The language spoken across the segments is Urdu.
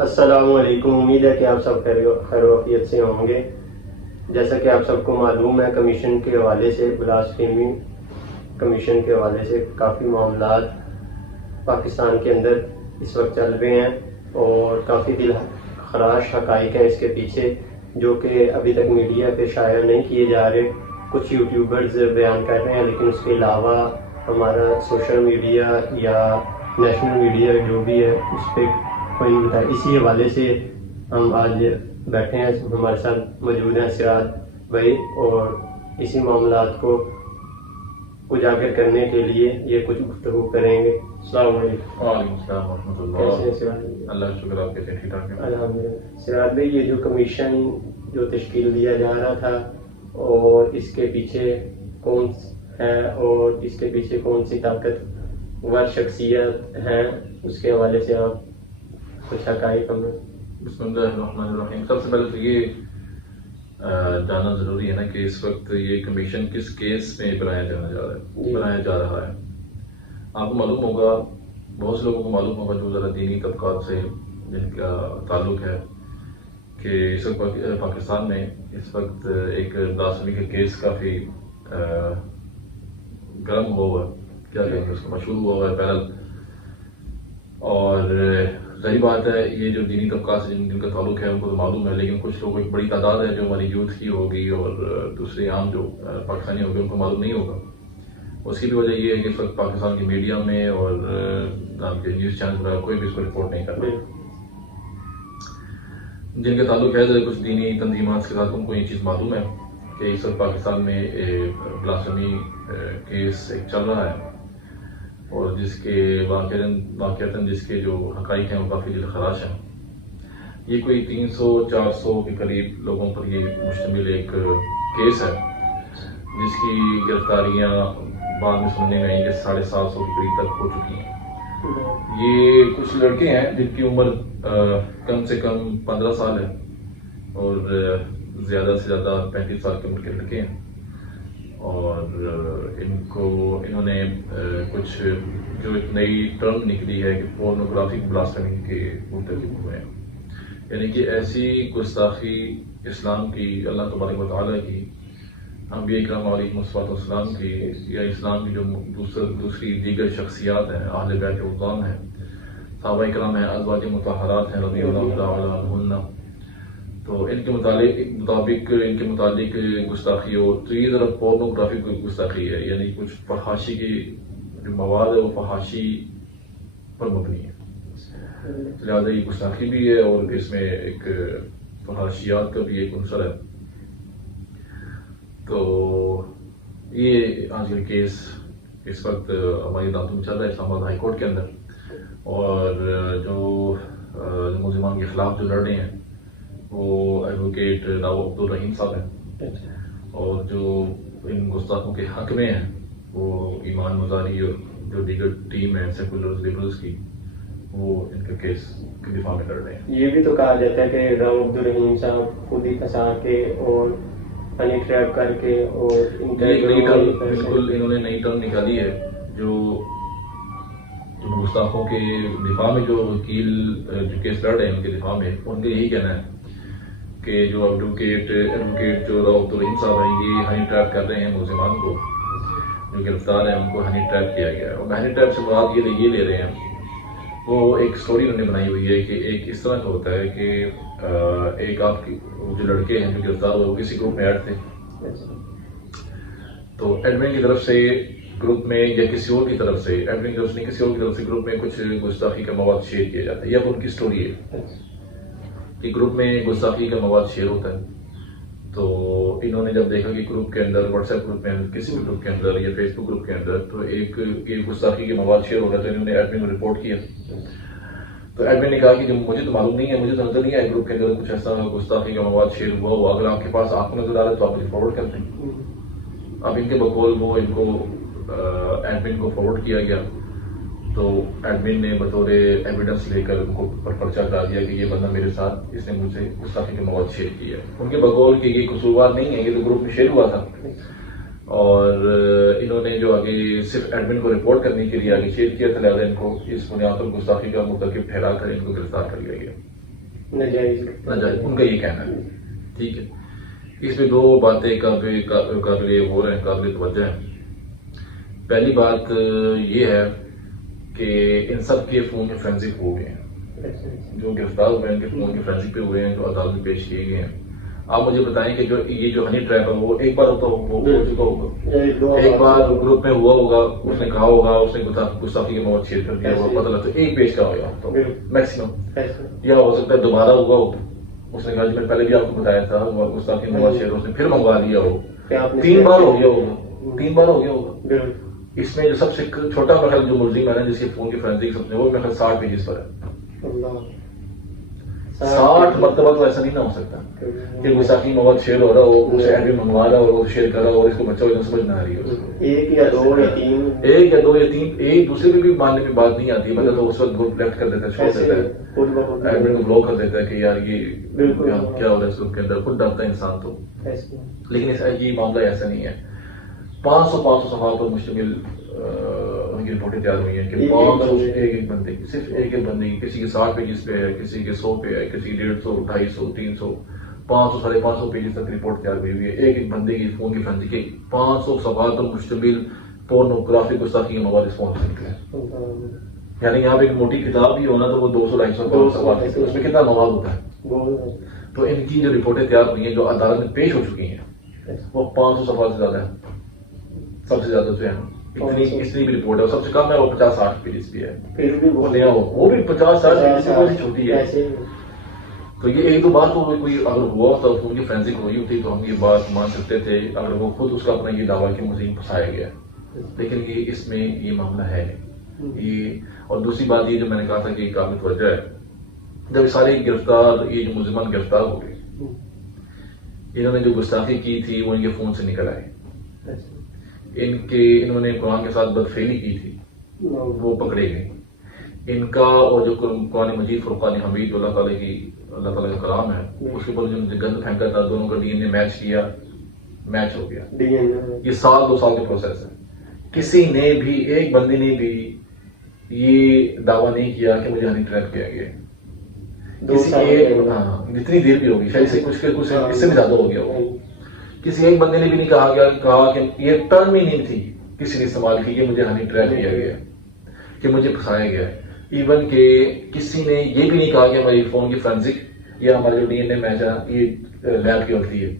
السلام علیکم، امید ہے کہ آپ سب خیر و عافیت سے ہوں گے۔ جیسا کہ آپ سب کو معلوم ہے، کمیشن کے حوالے سے بلاسفیمی کمیشن کے حوالے سے کافی معاملات پاکستان کے اندر اس وقت چل رہے ہیں اور کافی دل خراش حقائق ہیں اس کے پیچھے، جو کہ ابھی تک میڈیا پہ شائع نہیں کیے جا رہے۔ کچھ یوٹیوبرز بیان کر رہے ہیں، لیکن اس کے علاوہ ہمارا سوشل میڈیا یا نیشنل میڈیا جو بھی ہے اس پہ کوئی نہیں بتایا۔ اسی حوالے سے ہم آج بیٹھے ہیں، ہمارے ساتھ موجود ہیں سراج بھائی، اور اسی معاملات کو اجاگر کرنے کے لیے یہ کچھ گفتگو کریں گے۔ السلام علیکم۔ وعلیکم السلام ورحمۃ اللہ۔ کیسے ہیں سراج بھائی؟ اللہ کا شکر، آپ کیسے؟ ٹھیک ٹھاک ہیں؟ الحمدللہ۔ سراج بھائی، یہ جو کمیشن جو تشکیل دیا جا رہا تھا اور اس کے پیچھے کون ہے اور اس کے پیچھے کون سی طاقتور شخصیت ہیں، اس کے حوالے سے آپ کچھ حقائق ہمیں۔ بسم اللہ الرحمن الرحیم۔ سب سے پہلے تو یہ جاننا ضروری ہے نا کہ اس وقت یہ کمیشن کس کیس میں بنایا جا رہا ہے۔ آپ کو معلوم ہوگا، بہت سے لوگوں کو معلوم ہوگا جو ذرا دینی طبقات سے جن کا تعلق ہے، کہ اس وقت پاکستان میں اس وقت ایک بلاسفیمی کا کیس کافی گرم ہوا ہوا ہے، کیا کہیں گے اس کو، مشہور ہوا ہوا ہے پیرل۔ اور ظاہر بات ہے یہ جو دینی طبقات سے جن کا تعلق ہے ان کو تو معلوم ہے، لیکن کچھ لوگ، ایک بڑی تعداد ہے جو ہماری یوتھ کی ہوگی اور دوسرے عام جو پاکستانی ہوگی، ان کو معلوم نہیں ہوگا۔ اس کی بھی وجہ یہ ہے کہ اس وقت پاکستان کی میڈیا میں اور آپ کے نیوز چینل پر کوئی بھی اس کو رپورٹ نہیں کر رہا۔ جن کا تعلق ہے کچھ دینی تنظیمات کے ساتھ، ان کو یہ چیز معلوم ہے کہ اس وقت پاکستان میں بلاسفیمی کیس ایک چل رہا ہے، اور جس کے واقعتاً جس کے جو حقائق ہیں وہ کافی دل خراش ہیں۔ یہ کوئی 300-400 کے قریب لوگوں پر یہ مشتمل ایک کیس ہے، جس کی گرفتاریاں بعد میں سننے میں آئی کہ 750 کے قریب تک ہو چکی ہیں۔ یہ کچھ لڑکے ہیں جن کی عمر کم سے کم 15 سال ہے اور زیادہ سے زیادہ 35 سال کی عمر کے لڑکے ہیں، اور انہوں نے کچھ جو ایک نئی ٹرم نکلی ہے کہ پورنوگرافک بلاسفیمی کے مرتکب ہوئے ہیں، یعنی کہ ایسی گستاخی اسلام کی، اللہ تبارک و تعالیٰ کی، انبیاء کرام علیہم السلام کی، یا اسلام کی جو دوسری دیگر شخصیات ہیں، اہل بیت رضوان ہیں، صحابہ کرام ہیں، ازواج مطہرات ہیں رضی اللہ تعالی عنہن، تو ان کے متعلق گستاخی ہو تو یہ ذرا پورنوگرافک گستاخی ہے، یعنی کچھ فحاشی کی جو مواد ہے وہ فحاشی پر مبنی ہے، لہٰذا یہ گستاخی بھی ہے اور اس میں ایک فحاشیات کا بھی ایک عنصر ہے۔ تو یہ آج کا کیس اس وقت ہماری عدالتوں میں چل رہا ہے، اسلام آباد ہائی کورٹ کے اندر، اور جو ملزمان کے خلاف جو لڑ رہے ہیں وہ ایڈوکیٹ راؤ عبدالرحیم صاحب ہیں، اور جو ان گستاخوں کے حق میں ہیں وہ ایمان مزاری اور جو دیگر ٹیم ہے سیکولرز لبرلز کی، وہ ان کا کیس کے دفاع میں لڑ رہے ہیں۔ یہ بھی تو کہا جاتا ہے کہ راؤ عبدالرحیم صاحب خود ہی پھنسا کے اور ہنی ٹریپ کر کے اور بالکل انہوں نے نئی ٹرم نکالی ہے، جو گستاخوں کے دفاع میں جو وکیل جو کیس لڑ رہے ہیں ان کے دفاع میں، ان کا یہی کہنا ہے کہ جو ایڈوکیٹ جو راؤ عبدالرحیم صاحب ہیں یہ ہنی ٹریپ کر رہے ہیں ملزمان کو، جو گرفتار ہیں ان کو ہنی ٹریپ کیا گیا ہے، اور ہنی ٹریپ سے بات یہ لے رہے ہیں، وہ ایک سٹوری انہوں نے بنائی ہوئی ہے کہ ایک اس طرح کا ہوتا ہے کہ ایک آپ کی جو لڑکے ہیں جو گرفتار ہوئے وہ کسی گروپ میں ایڈ تھے، تو ایڈمن کی طرف سے گروپ میں یا کسی اور کی طرف سے، ایڈمن کی طرف سے نہیں کسی اور کی طرف سے گروپ میں کچھ گستاخی کا مواد شیئر کیا جاتا ہے، یا ان کی سٹوری ہے کہ گروپ میں گستاخی کا مواد شیئر ہوتا ہے۔ تو انہوں نے جب دیکھا کہ گروپ کے اندر، واٹس ایپ گروپ میں، کسی بھی گروپ کے اندر یا فیس بک گروپ کے اندر تو ایک گستاخی کے مواد شیئر ہو رہا ہے، تو انہوں نے ایڈمن کو رپورٹ کیا۔ تو ایڈمن نے کہا کہ مجھے تو معلوم نہیں ہے، مجھے تو نظر نہیں آیا گروپ کے اندر کچھ ایسا گستاخی کا مواد شیئر ہوا ہوا، اگر آپ کے پاس آپ کو نظر آ رہا ہے تو آپ مجھے فارورڈ کرتے ہیں۔ اب ان کے بقول وہ ان کو ایڈمن کو فارورڈ کیا گیا، تو ایڈمن نے بطور ایویڈنس لے کر ان کو پرچہ کرا دیا کہ یہ بندہ میرے ساتھ، اس نے مجھ سے گستاخی کا مواد شیئر کیا ہے۔ ان کے بقول کہ یہ قصوروار نہیں ہے، یہ تو گروپ میں شیئر ہوا تھا، اور انہوں نے جو آگے صرف ایڈمن کو رپورٹ کرنے کے لیے آگے شیئر کیا تھا، لہٰذا ان کو اس بنیاد پر گستاخی کا مرتکب ٹھہرا کر ان کو گرفتار کر لیا گیا۔ ناجائز ان کا یہ کہنا ہے. ٹھیک ہے, اس میں دو باتیں قابل وہ ہیں, قابل توجہ ہیں. پہلی بات یہ ہے کہ ان سب کے فون کے فرینسک ہو گئے ہیں, جو گرفتار ہوئے ہیں ان کے فون کے فرینسک پہ ہوئے ہیں, جو عدالت میں پیش کیے گئے ہیں. آپ مجھے بتائیں کہ جو یہ جو ہنی ٹریپ ہے وہ ایک بار ہوتا ہو چکا ہوگا, ایک بار گروپ میں ہوا ہوگا, اس نے کہا ہوگا, اس نے گستاخی کے مواد شیئر کر دیا ہوگا, پتہ لگتا ہے ایک پیج کا ہوگا تو میکسیمم, یا ہو سکتا ہے دوبارہ ہوگا ہو, اس نے کہا جی میں پہلے بھی آپ کو بتایا تھا گستاخی مواد شیئر, اس نے پھر منگوا لیا ہو, 3 بار ہو گیا ہوگا, 3 بار ہو گیا ہوگا. اس میں جو سب سے چھوٹا مرحلہ جو ملزم ہے نا جس کے فون کی فرینسک سب سے وہ میرے 60 پیجز پر ہے. 60 مرتبہ تو ایسا نہیں نہ ہو سکتا کہ گستاخی مواد شیئر ہو رہا ہو, اسے ایڈمن منگوا رہا ہو, شیئر کر رہا ہو, اور اس کو بچہ اتنا سمجھ نہ آ رہی ہو. 1 یا 2 یا 3 ایک دوسرے بھی ماننے کی بات نہیں آتی, مطلب تو اس وقت گروپ لیفٹ کر دیتا ہے, چھوڑ دیتا ہے, ایڈمن کو بلاک کر دیتا ہے کہ یار یہ کیا ہو رہا ہے اس گروپ کے اندر, خود ڈرتا ہے انسان تو. لیکن یہ معاملہ ایسا نہیں ہے. 500 صفحات پر مشتمل ان کی رپورٹیں تیار ہوئی ہیں کہ 500 ایک بندے کی, صرف ایک بندے کی, کسی کے 60 پیجز پہ ہے, کسی کے 100 پہ ہے, کسی کی 150, 250, 300, 500, 550 پیجز تک رپورٹ تیار ہوئی ہے ایک بندے کی فون کی فرینسک کی. 500 صفحات پر مشتمل پورنوگرافی گستاخی کے مواد رسپانس نکلے. یعنی یہاں پہ ایک موٹی کتاب بھی ہونا تو وہ 200-250 صفحات کی, اس میں کتنا مواد ہوتا ہے. تو ان کی جو رپورٹیں تیار ہوئی ہیں جو عدالت میں پیش ہو چکی ہیں وہ 500 صفحات سے زیادہ ہے. سب سے زیادہ جو ہے اتنی بھی رپورٹ ہے, سب سے کم ہے وہ 50-60 پیجز بھی ہے, وہ بھی 50-60 پیجز سے کوئی چھوٹی ہے. تو یہ ایک دو بات تو کوئی اگر ہوا ہوتا فون کی فرینسک ہوئی ہوتی تو ہم یہ بات مان سکتے تھے, اگر وہ خود اس کا اپنا یہ دعویٰ کہ مجھے پھنسایا گیا. لیکن یہ اس میں یہ معاملہ ہے نہیں. یہ اور دوسری بات یہ جو میں نے کہا تھا کہ قابل توجہ ہے, جب سارے گرفتار یہ جو ملزمان گرفتار ہو گئے, انہوں نے جو گستاخی کی تھی وہ ان کے فون سے نکل آئے. انہوں نے قرآن کے ساتھ بدفعلی کی تھی وہ پکڑے گئے. ان کا اور جو قرآن مجید فرقان حمید اللہ تعالیٰ کا کلام ہے اس کے اوپر جو گند پھینکا تھا, دونوں کا ڈی این اے میچ کیا, میچ ہو گیا. یہ 2 سال کا پروسیس ہے. کسی نے بھی, ایک بندے نے بھی یہ دعویٰ نہیں کیا کہ مجھے ہنی ٹریپ کیا گیا. کسی ایک جتنی دیر بھی ہوگی, شاید کچھ اس سے بھی زیادہ ہو گیا ہوگا, کسی ایک بندے نے بھی نہیں کہا کہ یہ ٹرم ہی نہیں تھی کسی نے استعمال کی کہ مجھے ہنی ٹریپ کیا گیا, کہ مجھے پھنسایا گیا. ایون کہ کسی نے یہ بھی نہیں کہا کہ ہماری فون کی فرینسک یا ہمارا جو ڈی این اے میچ ہے یہ لیب کی غلطی ہے.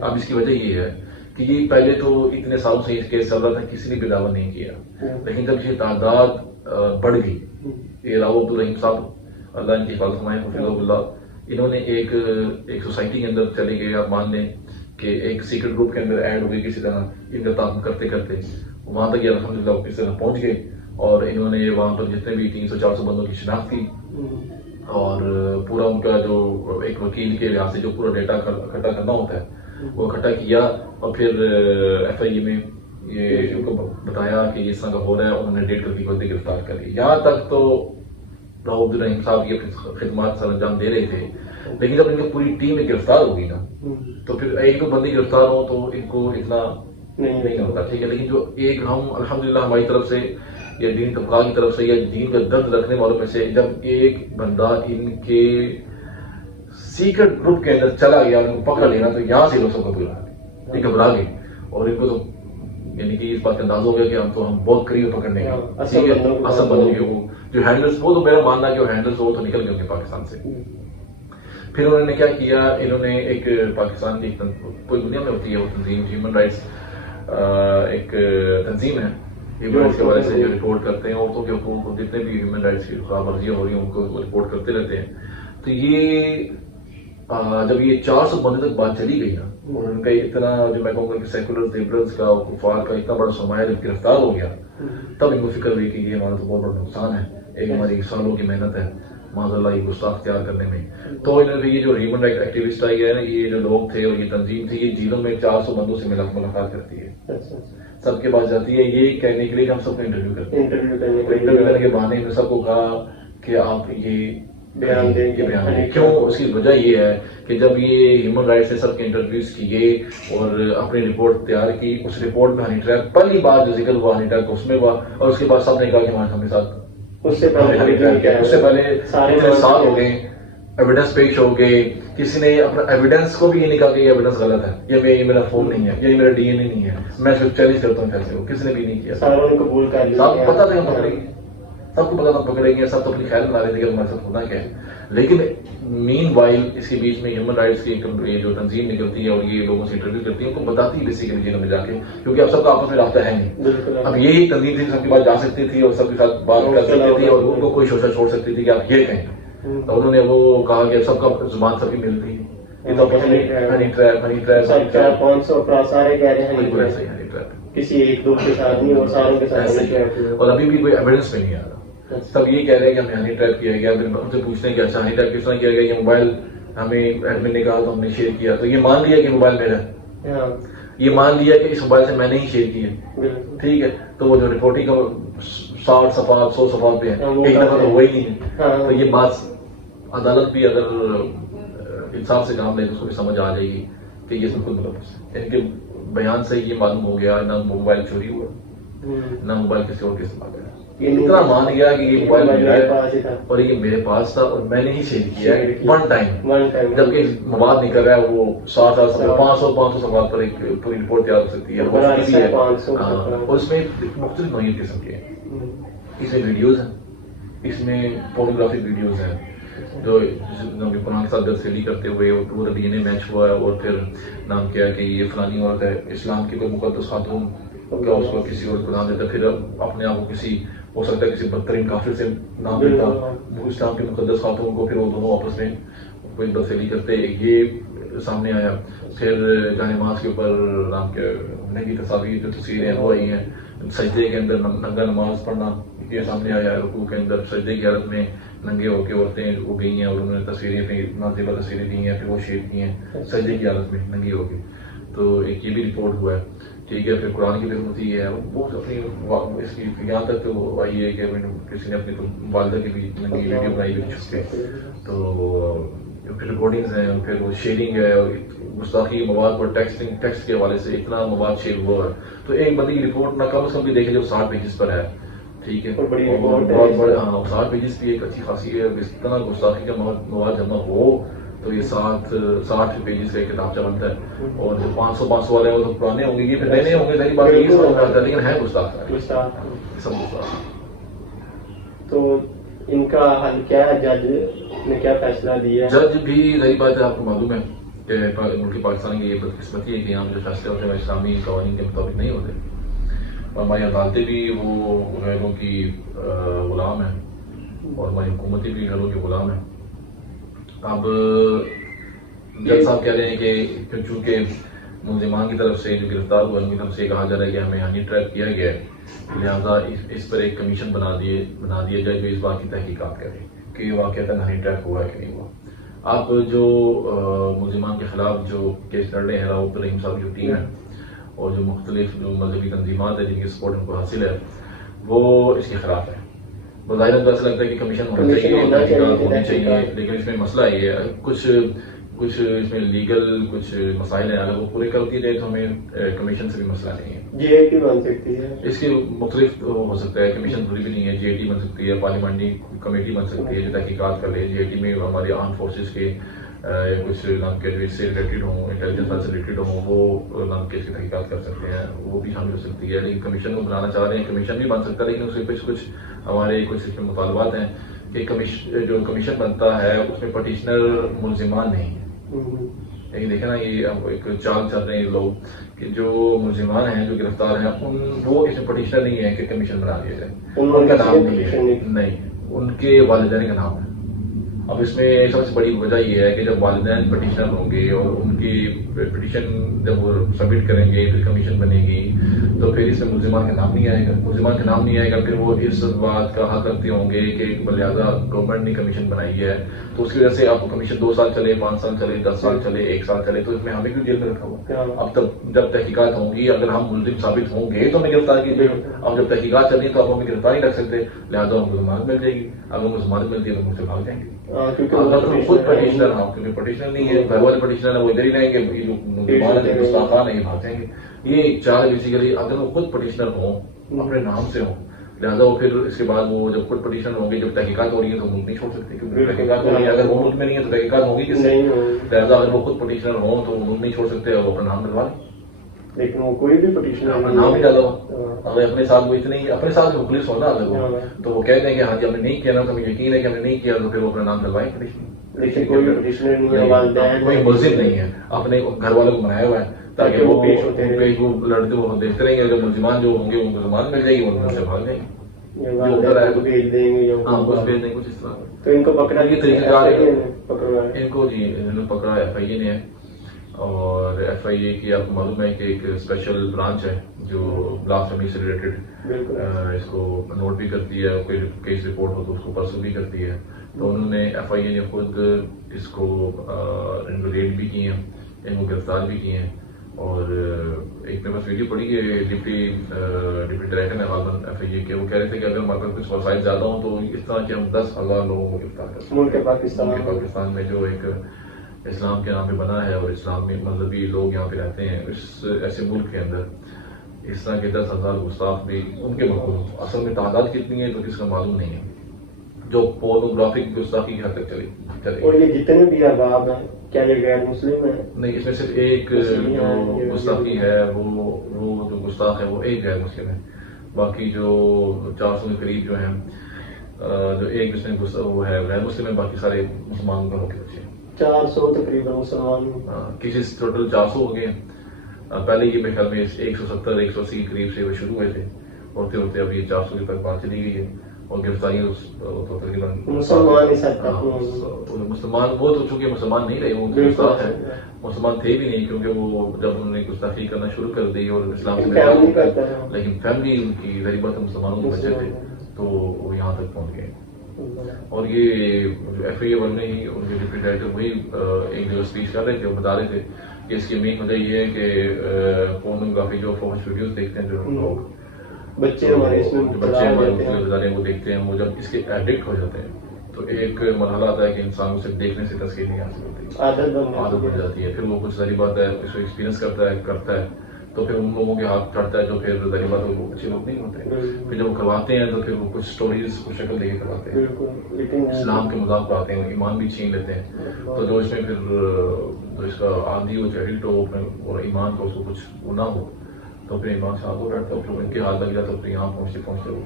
اب اس کی وجہ یہ ہے کہ یہ پہلے تو اتنے سالوں سے اس کیس چل رہا تھا, کسی نے بھی دعویٰ نہیں کیا. لیکن جب یہ تعداد بڑھ گئی, یہ راؤ عبدالرحیم صاحب اللہ ان کی حفاظت فرمائے حفظہ اللہ, انہوں نے ایک سوسائٹی کے اندر چلے گئے. آپ مان لیں کہ ایک سیکرٹ گروپ کے اندر ایڈ ہو گئی کسی طرح, ان کا تعاون کرتے کرتے وہاں تک یہ الحمدللہ کس طرح پہنچ گئے. اور انہوں نے وہاں پر جتنے بھی 300-400 بندوں کی شناخت کی, اور پورا ان کا جو ایک وکیل کے لحاظ سے جو پورا ڈیٹا اکٹھا کرنا ہوتا ہے وہ اکٹھا کیا, اور پھر ایف آئی اے میں یہ ان کو بتایا کہ اس طرح کا ہو رہا ہے. انہوں نے ڈیٹ کر دی, بندے گرفتار کر لی. یہاں تک تو راؤ عبدالرحیم صاحب یہ خدمات سر انجام دے رہے تھے. لیکن جب ان کی پوری ٹیم میں گرفتار ہوگی نا تو پھر ایک دو بندے گرفتار ہوں تو ان کو اتنا نہیں ہوتا. ٹھیک ہے, لیکن جو ایک ہم الحمدللہ ہماری طرف سے یا دین طبقہ کی طرف سے یا دین کا درد رکھنے والوں میں سے جب ایک بندہ ان کے سیکرٹ گروپ کے اندر چلا گیا, ان کو پکڑ لینا, تو یہاں سے لوگ سب کو یہ گھبرا گئے. اور ان کو تو یعنی کہ اس بات کا اندازہ ہو گیا کہ ہم بہت قریب پکڑنے کے اصل بندوں کے وہ جو ہینڈلز, وہ تو میرا ماننا کہ وہ ہینڈلز وہ تو نکل گئے ان کے پاکستان سے. پھر انہوں نے کیا کیا, انہوں نے ایک پاکستان کی پوری دنیا میں ہوتی ہے وہ تنظیم ہیومن رائٹس ایک تنظیم ہے, ہیومن رائٹس کے حوالے سے جو رپورٹ کرتے ہیں عورتوں کے حقوق کو, جتنے بھی ہیومن رائٹس کی خلاف ورزیاں ہو رہی ہیں ان کو رپورٹ کرتے رہتے ہیں. تو یہ جب یہ 400 بندے تک بات چلی گئی نا, اور ان کا اتنا جو میں کہوں گا کہ سیکولر لیبرلز کا کفار کا اتنا بڑا سرمایہ جب گرفتار ہو گیا, تب ان کو فکر ہوئی کہ یہ ہمارا تو بہت بڑا نقصان ہے, ایک ہماری سالوں کی محنت ہے معاذ اللہ یہ گستاخ تیار کرنے میں. تو انہوں نے یہ جو ہیومن رائٹ ایکٹیوسٹ آئی ہے نا, یہ جو لوگ تھے اور یہ تنظیم تھی, یہ جیلوں میں 400 بندوں سے ملاقات کرتی ہے, سب کے پاس جاتی ہے یہ کہنے کے لیے کہ ہم سب کو انٹرویو کرتے ہیں. انٹرویو کرنے کے بہانے میں سب کو کہا کہ آپ یہ بیان دیں. کیوں, اس کی وجہ یہ ہے کہ جب یہ ہیومن رائٹس سے سب کے انٹرویوز کیے اور اپنی رپورٹ تیار کی, اس رپورٹ میں ہنی ٹریپ پہلی بار جو ذکر ہوا ہنی ٹریپ اس میں ہوا, اور اس کے بعد سب نے کہا کہ ہمارے ساتھ اس سے پہلے اتنے سال ہو گئے، ایویڈنس پیش ہو گئے، کسی نے اپنا ایویڈنس کو بھی یہ نہیں کہا کہ یہ ایویڈنس غلط ہے، یہ میرا فون نہیں ہے، یہ میرا ڈی این اے نہیں ہے، میں اس کو چیلنج کرتا ہوں فیصلے کو، کسی نے بھی نہیں کیا، ساروں نے قبول کر لیا، سب پتا تھا ہم پکڑیں گے، سب کو پتا تھا پکڑیں گے، سب تو اپنی خیال بنا رہے تھے کہ ہمارے ساتھ ہونا کیا ہے. لیکن مین وائل اس کے بیچ میں ہیومن رائٹس کی جو تنظیم نکلتی ہے اور یہ لوگوں سے انٹرویو کرتی ہے، ان کو بتاتی ہے بیسیکلی جنہوں میں جا کے، کیونکہ اب سب کا آپس میں رابطہ ہے نہیں. اب یہی تنظیم تھی سب کے پاس جا سکتی تھی اور سب کے ساتھ بات کر سکتی تھی اور ان کو کوئی شوشہ چھوڑ سکتی تھی کہ آپ یہ کہیں. تو انہوں نے وہ کہا کہ سب کا زبان سب کی ملتی ہے، یہ تو ہنی ٹریپ 500 افراد سارے کہہ رہے ہیں ہنی ٹریپ، کسی ایک دو کے ساتھ نہیں اور ساروں کے ساتھ، اور ابھی بھی کوئی ایویڈنس میں نہیں آ رہا. سب یہ کہہ رہے ہیں کہ ہمیں ہنی ٹریپ کیا گیا، پھر ان سے پوچھتے ہیں کہ اچھا ہنی ٹریپ کس طرح کیا گیا، یہ موبائل ہمیں ایڈمن نے کہا تو ہم نے شیئر کیا، تو یہ مان لیا کہ موبائل میرا ہے، یہ مان لیا کہ اس موبائل سے میں نے ہی شیئر کیا، ٹھیک ہے. تو وہ جو رپورٹنگ 60 صفحات 100 صفحات پہ ہے، ایک دفعہ تو وہی نہیں ہے. تو یہ بات عدالت بھی اگر انصاف سے کام لے تو اس کو بھی سمجھ آ جائے گی کہ یہ بالکل ملوث ہے. ان کے بیان سے یہ معلوم ہو گیا نہ موبائل چوری ہوا، نہ موبائل کسی اور کے استعمال ہے. اتنا مان گیا کہ یہ موبائل میرا ہے اور یہ میرے پاس تھا اور میں نے ہی شیئر کیا ہے ون ٹائم، جبکہ مواد نہیں کر رہا ہے وہ 500 سوال پر ایک پوری رپورٹ تیار ہو سکتی ہے، اور اس میں مختلف نوعیت قسم کے ہیں. اس میں ویڈیوز ہیں، اس میں پورنوگرافک ویڈیوز ہیں جو قرآن کے ساتھ درسیلی کرتے ہوئے پورا ڈی این اے میچ ہوا ہے، اور پھر نام کیا کہ یہ فلانی عورت ہے، اسلام کی کوئی مقدس خاتون کا اس کو کسی اور کو نام دیتا، پھر اپنے آپ کو کسی ہو سکتا ہے کسی بدترین کافر سے نام دیتا وہ اسلام کے مقدس خاتون کو، پھر وہ دونوں آپس میں کوئی بدسلی کرتے، یہ سامنے آیا. پھر جائے نماز کے اوپر نام کے ہونے کی تصاویر جو تصویریں وہ آئی ہیں، سجدے کے اندر ننگا نماز پڑھنا یہ سامنے آیا ہے، رکوع کے اندر سجدے کی حالت میں ننگے ہو کے عورتیں وہ گئی ہیں اور انہوں نے تصویریں اپنی نازیبہ تصویریں دی ہیں، پھر وہ شیئر کی ہیں سجدے کی حالت میں ننگی ہو کے. تو ایک یہ بھی رپورٹ ہوا ہے، ٹھیک ہے. پھر قرآن کی پھر ہوتی ہے وہ اپنی اس کی یہاں تک تو آئی ہے کہ کسی نے اپنی والدہ کی بھی ننگی ویڈیو بنائی ہوئی چھپ کے، تو پھر ریکارڈنگز ہیں، پھر وہ شیئرنگ ہے، اور گستاخی مواد پر ٹیکسٹ کے حوالے سے اتنا مواد شیئر ہوا ہے. تو ایک بندے کی رپورٹ نہ کم از کم بھی دیکھے جو 60 پیجز پر ہے، ٹھیک ہے. بہت بڑے 60 پیجز بھی ایک اچھی خاصی ہے. اس طرح گستاخی کا مواد جمع ہو تو یہ 60 پیجز کا ایک کتابچہ بنتا ہے، اور جو 500 والے وہ تو پرانے ہوں گے، یہ پھر نئے ہوں گے، ظاہر بات یہ سمجھ آتا ہے، لیکن ہے گستاخ سب گستاخ. تو ان کا حل کیا ہے؟ جج نے کیا فیصلہ دیا؟ جج بھی ظاہر بات ہے، آپ کو معلوم ہے کہ ملک پاکستان کی یہ بدقسمتی ہے کہ یہاں جو فیصلے ہوتے ہیں وہ اسلامی قوانین کے مطابق نہیں ہوتے، اور ہماری عدالتیں بھی وہ غیروں کی غلام ہیں اور ہماری حکومتیں بھی غیروں کی غلام ہیں. اب جج صاحب کہہ رہے ہیں کہ چونکہ ملزمان کی طرف سے جو گرفتار ہوئے ان کی طرف سے یہ کہا جا رہا ہے کہ ہمیں ہنی ٹریپ کیا گیا ہے، لہٰذا اس پر ایک کمیشن بنا دیا جائے جو اس بات کی تحقیقات کرے کہ یہ واقعات ہنی ٹریپ ہوا ہے کہ نہیں ہوا. اب جو ملزمان کے خلاف جو کیس لڑ رہے ہیں راؤف رحیم صاحب جو ٹیم ہے اور جو مختلف جو مذہبی تنظیمات ہیں جن کی سپورٹ ان کو حاصل ہے وہ اس کے خلاف ہے. بظاہر تو ایسا لگتا ہے کہ کمیشن ہونا چاہیے، تحقیقات ہونی چاہیے، لیکن اس میں مسئلہ یہ ہے کچھ اس میں لیگل کچھ مسائل ہیں، اگر وہ پورے کر دیے جائے تو ہمیں کمیشن سے بھی مسئلہ نہیں ہے. جی اے ٹی بن سکتی ہے، اس کی مختلف ہو سکتا ہے، کمیشن ضروری بھی نہیں ہے. جی اے ٹی بن سکتی ہے، پارلیمنٹری کمیٹی بن سکتی ہے جو تحقیقات کر لے. جی اے ٹی میں ہمارے آرم فورسز کے کچھ نام کے اس سے ریلیٹڈ ہوں، انٹیلیجنس سے ریلیٹڈ ہوں، وہ نام کے اس کی تحقیقات کر سکتے ہیں، وہ بھی شامل ہو سکتی ہے. لیکن کمیشن کو بنانا چاہ رہے ہیں، کمیشن بھی بن سکتا ہے، لیکن اس کے کچھ ہمارے کچھ اس میں مطالبات ہیں کہ جو کمیشن بنتا ہے اس میں پٹیشنر ملزمان نہیں ہے. لیکن دیکھیں نا یہ ایک چال چل رہے ہیں لوگ کہ جو ملزمان ہیں جو گرفتار ہیں وہ اس میں پٹیشنر نہیں ہے کہ کمیشن بنا دیا جائے، ان کا نام نہیں، ان کے والدین کا نام ہے. اب اس میں سب سے بڑی وجہ یہ ہے کہ جب والدین پٹیشنر ہوں گے اور ان کی پٹیشن جب وہ سبمٹ کریں گے پھر کمیشن بنے گی تو پھر اس میں ملزمان کا نام نہیں آئے گا. ملزمان کا نام نہیں آئے گا پھر وہ اس بات کا حق رکھتے ہوں گے کہ لہٰذا گورنمنٹ نے کمیشن بنائی ہے تو اس کی وجہ سے آپ کو کمیشن 2 سال چلے، 5 سال چلے، 10 سال چلے، 1 سال چلے، تو اس میں ہمیں کیوں جیل میں رکھا ہوا؟ اب تک جب تحقیقات ہوں گی اگر ہم ملزم ثابت ہوں گے تو ہمیں گرفتار کیجیے. اب جب تحقیقات چل رہی تو آپ ہمیں گرفتار نہیں رکھ سکتے، لہٰذا ہم کو ضمانت مل جائے گی. اگر ہم کو ضمانت ملتی ہے تو مجھ سے بھاگ جائیں گے. خود پٹیشنر ہوں کیونکہ پٹیشنر نہیں ہے، گھر والے پٹیشنر ہے وہ ادھر ہی رہیں گے، جو ملزمان ہیں گستاخان ہیں یہ بھاگ جائیں گے. یہ چال بیسیکلی اگر وہ خود پٹیشنر ہوں اپنے نام سے ہوں لہٰذا وہ پھر اس کے بعد وہ جب خود پٹیشن ہوں گے، جب تحقیقات ہو رہی ہے تو ملک نہیں چھوڑ سکتے، کیونکہ تحقیقات ہو رہی ہے، اگر وہ ملک میں نہیں ہے تو تحقیقات ہوگی کس سے؟ لہٰذا اگر وہ خود پٹیشنر ہوں تو وہ ملک نہیں چھوڑ سکتے اور وہ اپنا نام ڈلوا لیں، لیکن وہ کوئی بھی پٹیشنر اپنا نام ہی ڈالا ہو، اگر اپنے ساتھ وہ اتنے ہی اپنے ساتھ پولیس ہونا اگر وہ تو وہ کہتے ہیں کہ ہاں جی ہم نے نہیں کیا نا، تو ہمیں یقین ہے کہ ہم نے نہیں کیا، تو پھر وہ اپنا نام ڈلوائیں پٹیشن، لیکن کوئی پٹیشنر نہیں ہے، والدین کوئی ملزم نہیں ہے، اپنے گھر والوں کو بنایا ہوا ہے تاکہ وہ پیش لڑتے وہ دیکھتے رہیں گے، جب ملزمان جو ہوں گے ان کو ضمانت مل جائے گی، وہ سے بھاگ جائیں گے، بھیج دیں گے، ہاں بس بھیج دیں کچھ اس طرح، تو ان کو پکڑا یہ طریقہ کار ہے، ان کو جی انہوں نے پکڑا ایف آئی اے نے ہے، اور ایف آئی اے کی آپ کو معلوم ہے کہ ایک اسپیشل برانچ ہے جو بلاسفیمی سے ریلیٹڈ اس کو نوٹ بھی کرتی ہے، کوئی کیس رپورٹ ہو تو اس کو پرسو بھی کرتی ہے، تو انہوں نے ایف آئی اے نے خود اس کو ان کو ریڈ بھی کی ہیں، ان کو گرفتار بھی کیے ہیں، اور ایک نے بس ویڈیو پڑی کہ ڈپٹی ڈائریکٹر نے غالباً ایف آئی اے کے وہ کہہ رہے تھے کہ اگر ہمارے پاس کچھ وسائل زیادہ ہوں تو اس طرح کے ہم 10,000 لوگوں کو گرفتار کر سکتے ہیں، پاکستان میں جو ایک اسلام کے نام پہ بنا ہے اور اسلام میں مذہبی لوگ یہاں پہ رہتے ہیں، اس ایسے ملک کے اندر اس طرح کے 10,000 گستاخ بھی ان کے مقبول، اصل میں تعداد کتنی ہے تو کس کا معلوم نہیں ہے، جو پورنوگرافک گستاخی کی حد تک چلی، اور یہ جتنے بھی احباب ہیں کیا یہ غیر مسلم ہیں؟ نہیں، اس میں صرف ایک جو گستاخی ہے وہ جو گستاخ ہے وہ ایک غیر مسلم ہے، باقی جو 400 کے قریب جو ہیں جو ایک جس میں وہ ہے غیر مسلم ہے، باقی سارے مسلمان گھروں کے بچے ہیں، 400 تقریباً مسلمان، کسی ٹوٹل 400 ہو گئے ہیں، پہلے یہ میرے خیال میں 170 180 کے قریب سے وہ شروع ہوئے تھے، ہوتے ہوتے اب یہ 400 کے تک بات چلی گئی ہے، اور گرفتاریاں تو تقریباً مسلمان وہ تو چونکہ مسلمان نہیں رہے، وہ گرفتار ہیں، مسلمان تھے بھی نہیں، کیونکہ وہ جب انہوں نے گستاخی کرنا شروع کر دی اور اسلام سے لیکن فیملی ان کی ظاہر بات مسلمانوں کے بچے تھے تو وہ یہاں تک پہنچ گئے، اور یہ جو ایف آئی اے والے ہی ان کے ڈپٹی ڈائریکٹر وہی ایک جو اسپیچ کر رہے تھے، وہ بتا رہے تھے کہ اس کی مین وجہ یہ ہے کہ پورنوگرافی جو فوش ویڈیوز دیکھتے ہیں جو لوگ بچے ہمارے بچے وہ دیکھتے ہیں، وہ جب اس کے ایڈکٹ ہو جاتے ہیں تو ایک مرحلہ آتا ہے کہ انسان اسے دیکھنے سے تسکین نہیں حاصل ہوتی، عادت بن جاتی ہے، پھر وہ کچھ ظاہر بات ہے اس کو ایکسپیرینس کرتا ہے تو پھر ان لوگوں کے ہاتھ چڑھتا ہے جو پھر ظاہر بات وہ اچھے لوگ نہیں ہوتے، پھر جب وہ کرواتے ہیں تو پھر وہ کچھ اسٹوریز کو شکل دے کے کرواتے ہیں، اسلام کے مذاق کراتے ہیں، ایمان بھی چھین لیتے ہیں، تو جو اس میں پھر جو اس کا عادی ہو ایڈکٹ ہو اور ایمان کو اس کو کچھ وہ نہ ہو تو پھر ایمان سے ہو بیٹھتا ہے، پھر ان کے ہاتھ لگ جاتا ہے، پھر یہاں پہنچتے وہ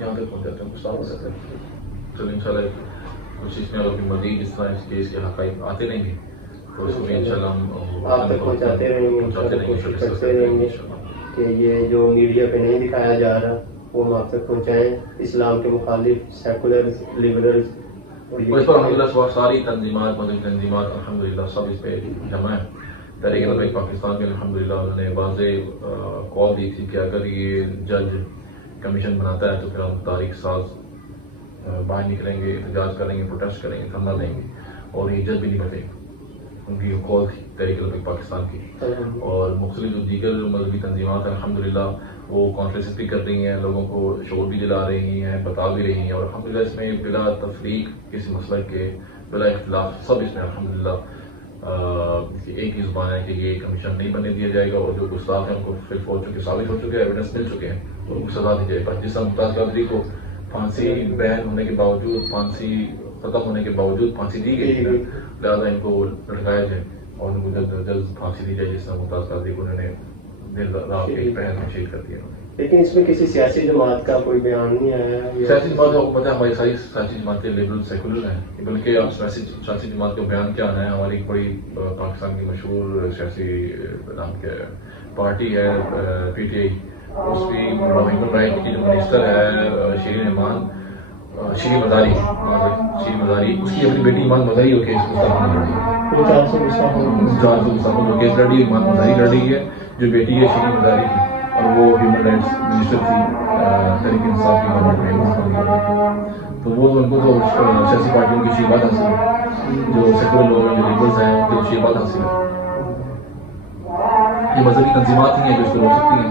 یہاں تک پہنچ جاتے ہیں، گستاخ ہو جاتا ہے، تو انشاءاللہ کوشش میں اگر مزید اس طرح اس کیس کے حقائق آتے رہیں گے تو اس میں انشاءاللہ ہم آپ تک پہنچاتے رہیں گے کہ یہ جو میڈیا پہ نہیں دکھایا جا رہا وہ ہم آپ تک پہنچائیں، اسلام کے مخالف سیکولر لیبرل، اس پر الحمدللہ ساری تنظیمات مدنی تنظیمات الحمدللہ سب اس پہ جمع ہیں، تحریک انصاف پاکستان میں الحمدللہ انہوں نے واضح کال دی تھی کہ اگر یہ جج کمیشن بناتا ہے تو پھر ہم تاریخ ساز باہر نکلیں گے، احتجاج کریں گے، پروٹیسٹ کریں گے، دھرنا دیں گے، اور یہ جج بھی نہیں بنے گا، ان کی کال تھی تحریک انصاف پاکستان کی، اور مختلف جو دیگر جو مذہبی تنظیمات ہیں الحمدللہ وہ کانفرنس بھی کر رہی ہیں، لوگوں کو شعور بھی دلا رہی ہیں، بتا بھی رہی ہیں، اور الحمدللہ اس میں بلا تفریق کسی مسئلہ کے بلا اختلاف سب اس میں الحمدللہ ایک ہی زبان ہے کہ یہ کمیشن نہیں بننے دیا جائے گا، اور جو گستاخ ہیں ان کو پھر ہو چکے ثابت ہو چکے ایویڈنس مل چکے ہیں تو ان کو سزا دی جائے گا، جس طرح ممتاز قادری کو پھانسی بین ہونے کے باوجود، پھانسی ختم ہونے کے باوجود پھانسی دی گئی تھی، لہٰذا ان کو لٹکایا جائے اور ان کو جلد جلد پھانسی دی جائے، جس طرح ممتاز قادری کو انہوں نے دن رات ایک پہل میں شہید کر دیا۔ لیکن اس میں کسی سیاسی جماعت کا کوئی بیان نہیں آیا، سیاسی جماعت کو پتہ ہے ہماری ساری سیاسی جماعتیں لیبرل سیکولر ہیں، بلکہ اب سیاسی جماعت کا بیان کیا آنا ہے، ہماری بڑی پاکستان کی مشہور سیاسی نام کیا ہے پارٹی ہے پی ٹی آئی، اس کی ہیومن رائٹ کی جو منسٹر ہے شیرین مزاری، اس کی اپنی بیٹی ایمان مزاری ہو کے اس کو 400 مستقبل جو کیس لڑ رہی ہے، ایمان مزاری لڑ رہی ہے، جو بیٹی ہے شیرین مزاری کی، اور وہ ہیومن رائٹس منسٹر تھی تحریک انصاف کی گورنمنٹ، تو وہ ان کو تو سیاسی پارٹیوں کی شیبات حاصل ہے، جو سیکولر لوگ ہیں، جو لیبرلس ہیں، ان کو شیبات حاصل ہے، یہ مذہبی تنظیمات ہی ہیں جو اس کو روک سکتی ہیں،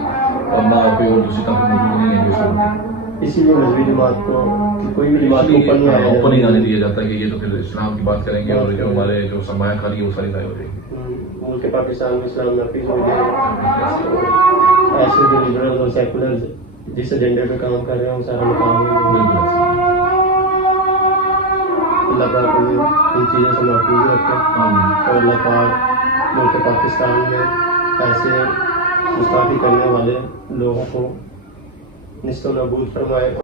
اور نہ کوئی اور دوسری طرف موجود نہیں ہے جو اس کو روکیں، اسی لیے مذہبی جماعت کو کوئی بھی جماعت کو اوپن نہیں آنے دیا جاتا کہ یہ تو پھر اسلام کی بات کریں گے اور جو ہمارے جو سرمایہ کاری ہے وہ ساری ضائع ہو جائے گی۔ ملک پاکستان میں اسلام نافذ ہو جائے، ایسے جو لیبرل اور سیکولر جس ایجنڈے پہ کام کر رہے ہیں وہ سارا مقام ہے. بالکل ایسا. اللہ پاک ہمیں ان چیزوں سے محفوظ رکھے آمین. اور اللہ پاک ملک پاکستان میں ایسے گستاخی کرنے والے لوگوں کو نیست و نابود فرمائے.